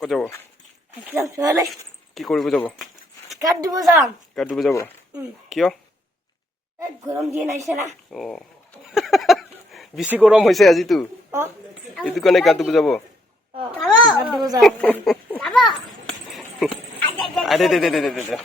ক'ত যাব? একদম চলে কি কৰিব যাব? কাট দিব যাম। গাত ধুব যাব? কিয়? গৰম দিয়ে নাইছে না। বেছি গৰম হৈছে আজিতো, অ এইটো কাৰণে গাত ধুব যাব। কাট দিব যাম। আদে দে দে দে দে দে।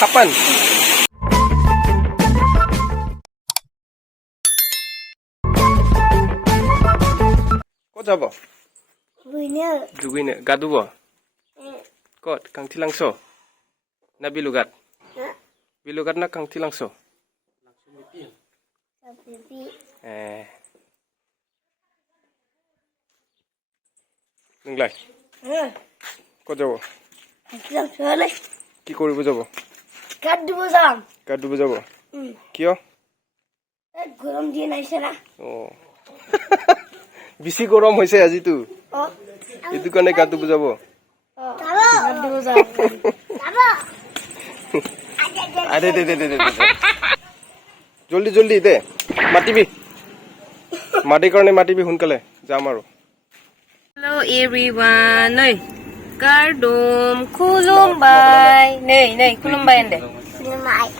Kapan? Kok যাব? Duguine. Gak dubo? Kok Kang Tilangso? Na bilugat? Bilugat na Kang Tilangso? Nenglai? Kok যাব? একদম চলে কি কৰিব যাব? কাট দিব যাম। গাত ধুব যাব? কিয়? গৰম দিয়ে নাইছে না। বেছি গৰম হৈছে আজিতো, এইটো কাৰণে গাত ধুব যাব। কাট দিব যাম। আদে দে দে দে দে। জলদি জলদি দে, মাতিবি। মাটিৰ কাৰণে মাতিবি সোনকালে যাম আৰু। Hello everyone. Nay. Kardum Kulumbai. Nay, Kulumbai ande.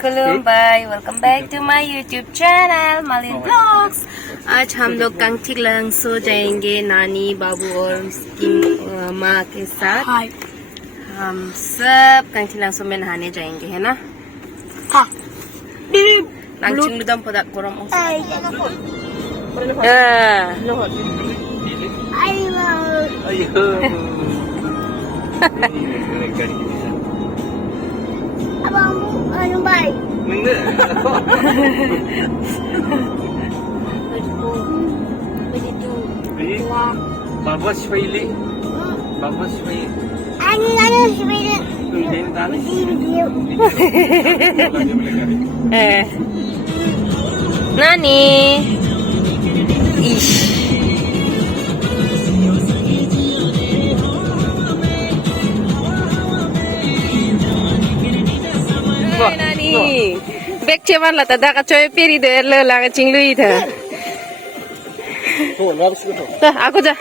Kulumbai. Welcome back to my YouTube channel Malin Vlogs. आज हम लोग कांगचिलांग सो जाएंगे नानी बाबू और उसकी माँ के साथ। हम सब कांगचिलांग सो में नहाने जाएंगे, है ना? Langsung dudam pada korang. Abang, ano ba? Bagus Swahili. Bagus Swahili. Ano sabihin? Nani? Ish. Nani? Bek cewan lah, tak ada coy peri deh, lelah cinglui dah. Tuh, aku jah.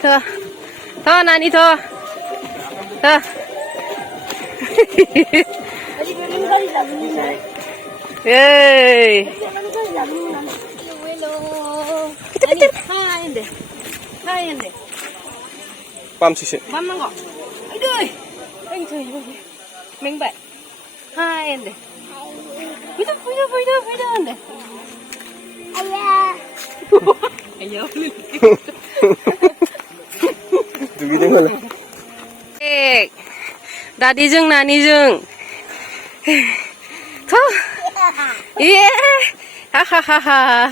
Tuh, Nani tuh. Tuh. Yeay. Hai deh. Pam sisi. Bam nggak? Aduh. Meng baik. Hai deh. Hidup deh. Ayah. Ayo. Duguine mana? Dadi jeng nani jeng. Tuh. Iya. Hahaha.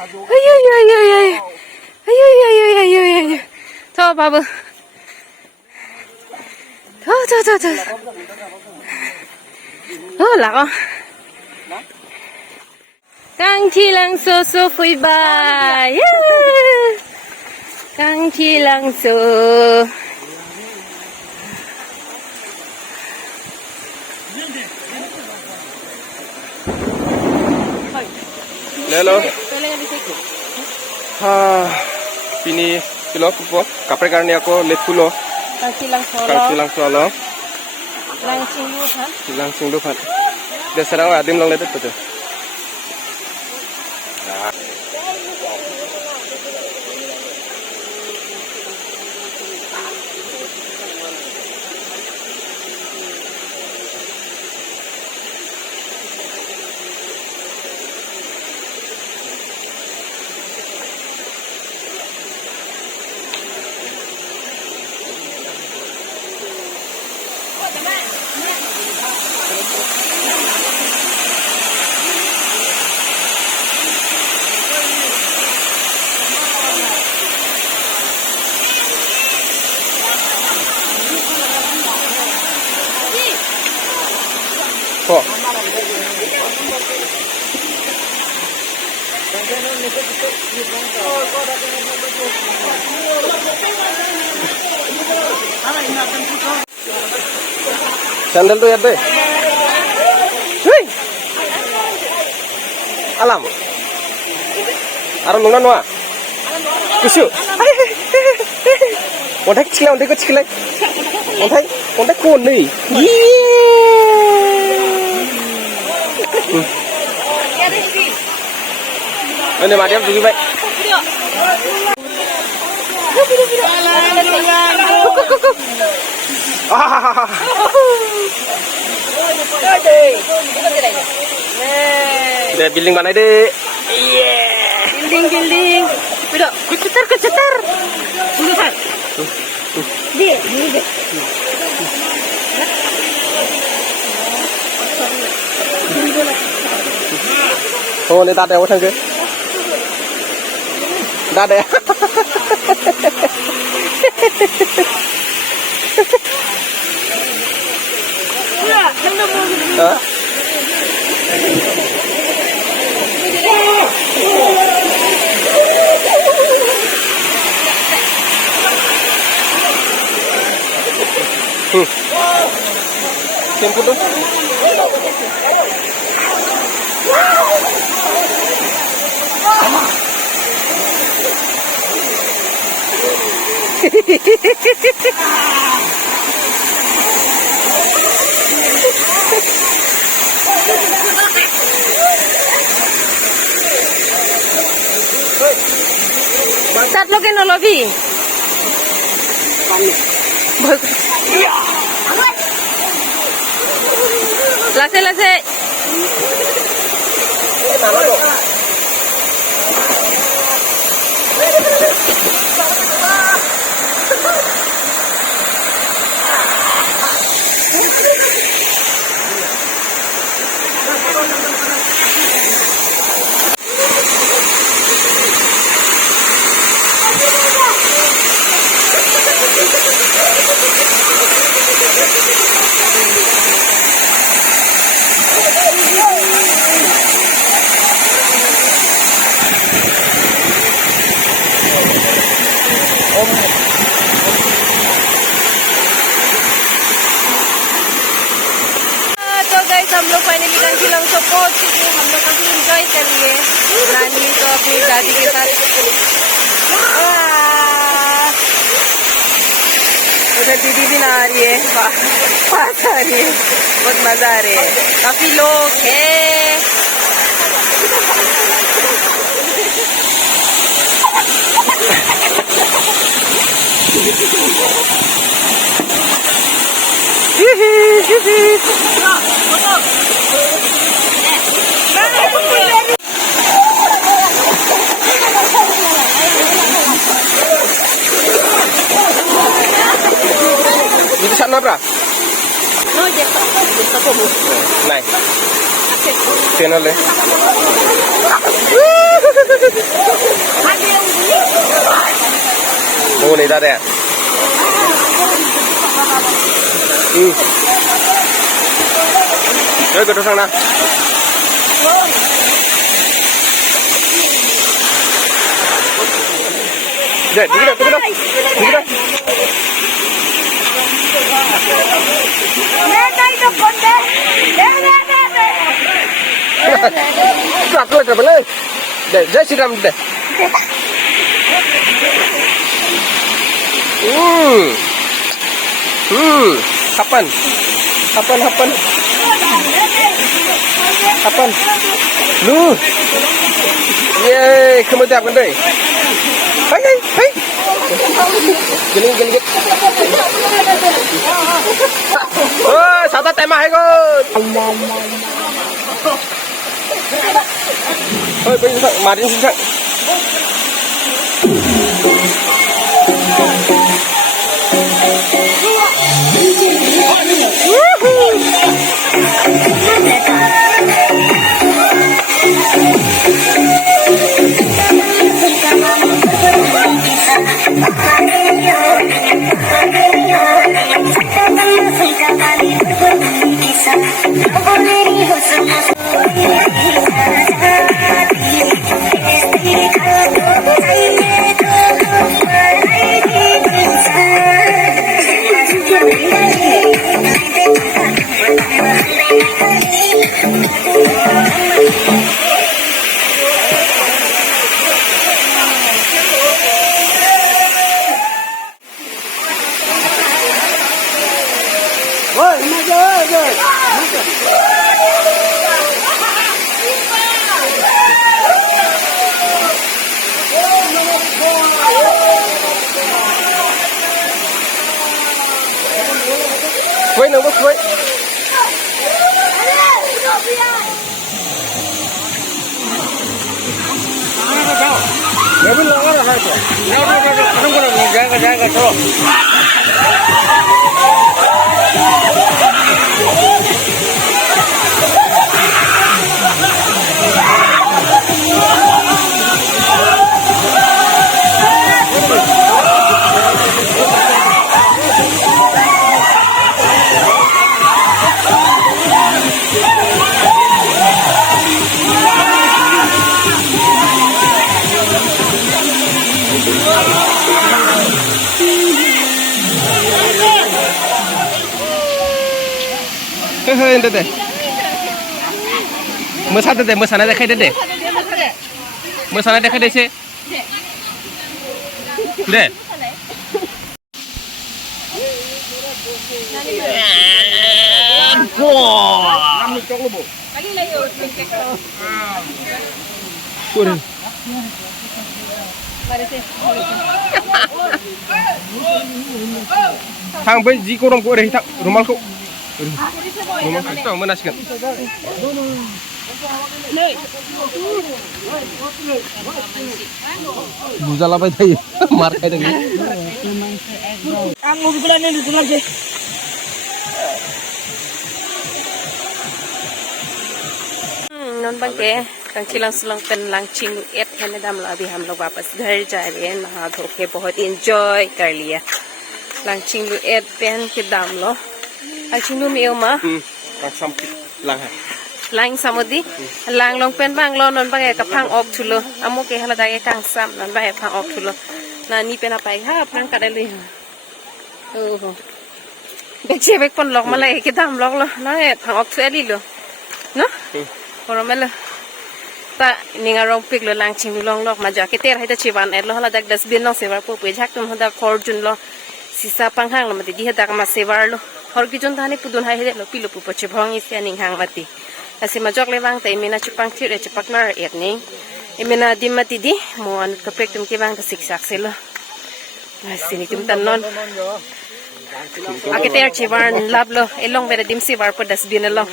Ayo. Tuh, Babu. Tuh. Oh, lah. Kang Chilang so kui bai. Kang Chilang so. Lelo. Pini kilo pupo. Kapre karni ako letkulo. Kang Chilang solo. Langsung lupa. Dia serang adim lang letet betul. Sandal tuh ya deh. Wih. Alam. Aram nuna nua. Kusu. Ontai kecil. Ontai kun nih. Ini Mariam pergi baik. Deh, building mana deh? Building. Udah, kucetar. Dia. Oh, ini tak ada orang ke? Tak ada. Hah? Tempo tuh. Start lo no lobby. Lase. तो guys हम लोग finally कांचीलंग से पहुंच चुके हैं। हम लोग काफी एंजॉय कर लिए नानी तो अपनी दादी के साथ। उधर दीदी भी ना आ रही है, पास आ रही है, बहुत मजा आ रही है। काफी लोग हैं। Itu sana berapa? Này. Channel đấy. Ô này ra đây. Rồi cái sang nào. Deh, đi đây. Aku lagi berapa? Deh, jadi siram deh. Kapan? Lu. Yeay, kamu tiap kan deh. Hai. Gini. Oh, satu tema hai con. Thôi bây giờ mà đến xin Boleh nang bos boy. Ngambil langar lah itu. Jangan terus. Hei, ente deh. Mesat deh, mesana dekai deh. Mesana dekai deh sih. Deh. Kurang. Thang bai ji ko rong ko re thang rumal ko. Rumal ko to menaskan. Bujala bai thai mar khai deng. Ang ubi bulan ni bulan je. नॉन बंके कंचिलांग सुलंग पेन लांग चिंग एट है दाम लो अभी हम लोग वापस घर जा रहे हैं नहा धो के बहुत एंजॉय कर लिया लांग चिंग एट पेन के दाम लो लांग चिंग में मा Lang hai. लांग समुदी लांग लोंग पेन बांग लो नॉन बंके कपांग ऑफ थुलो अमो के हला दागे कांग साम नॉन बंके पांग ऑफ थुलो ना नी पेन apa ha पांग का ले ओहो बेचे बेक पन लॉक मला के दाम लॉक लो ना पांग ऑफ थुली लो ना Koromelo, ta ningarong pig lo lang ching long lok ma ja keter hai ta chiwan et lo hala dak dustbin no sevar po pe jak tum hoda khor jun lo sisa panghang lo mati di dak ma sevar lo hor ki jun thani pudun hai lo pilu pu poche bhong is ning hang mati asi ma jok le wang ta imena chupang thir e chupak nar et ni imena dimati di mo an ka pek tum ki wang ta siksak se lo sini tum tan non aketer chiwan lab lo elong bere dim sevar po dustbin lo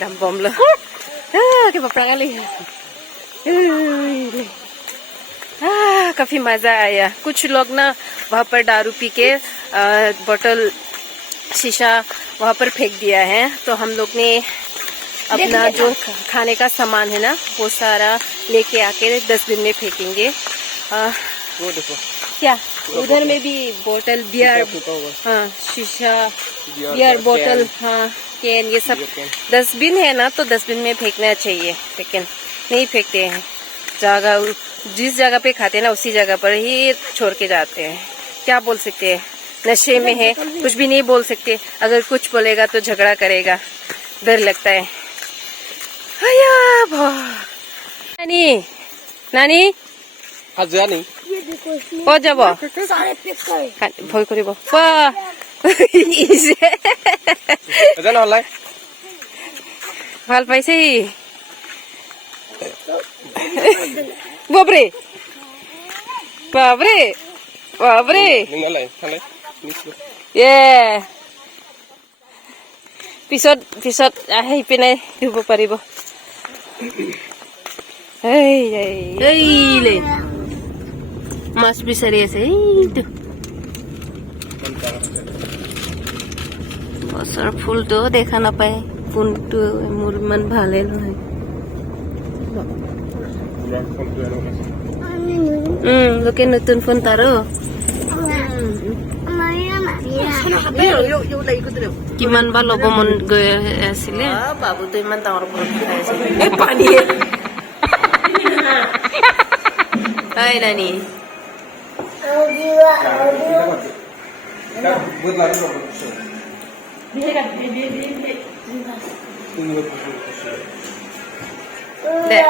Dam bom lo. Ke perang kali. काफी मजा आया कुछ लोग ना वहाँ पर दारू P के बोतल शीशा वहाँ पर फेंक दिया है तो हम लोग ने अपना जो खाने का सामान है ना वो सारा लेके आके डस्टबिन में फेंकेंगे वो देखो क्या उधर में भी बोतल बियर हाँ शीशा बियर बोतल हाँ कैन ये सब डस्टबिन है ना तो डस्टबिन में फेंकना चाहिए लेकिन नहीं फेंकते हैं जगह जिस जगह पे खाते हैं ना उसी जगह पर ही छोड़ के जाते हैं क्या बोल सकते हैं नशे में है कुछ भी नहीं बोल सकते अगर कुछ बोलेगा तो झगड़ा करेगा डर लगता है नानी नानी Haja ni. ओ जब सारे पिक करे भय करिब वाह Haja na hollai. ভাল পাইছে বাবরে বাবরে বাবরে Ningalai, halai. Nislo. এ পিছত পিছত আহি পিনে দিব পাৰিব এই এই লে মাছ বিচাৰি আছে এইটো বছৰ ফুলটো দেখা নাপায় ফুলটো মোৰ ইমান ভালে নহয় লোকে নতুন ফোন তাৰো কিমান বা ল'ব মন গৈ আছিলে বাবুটো ইমান ডাঙৰ ফোন খাই আছে পানী হাই নানি Buat lari kok. deh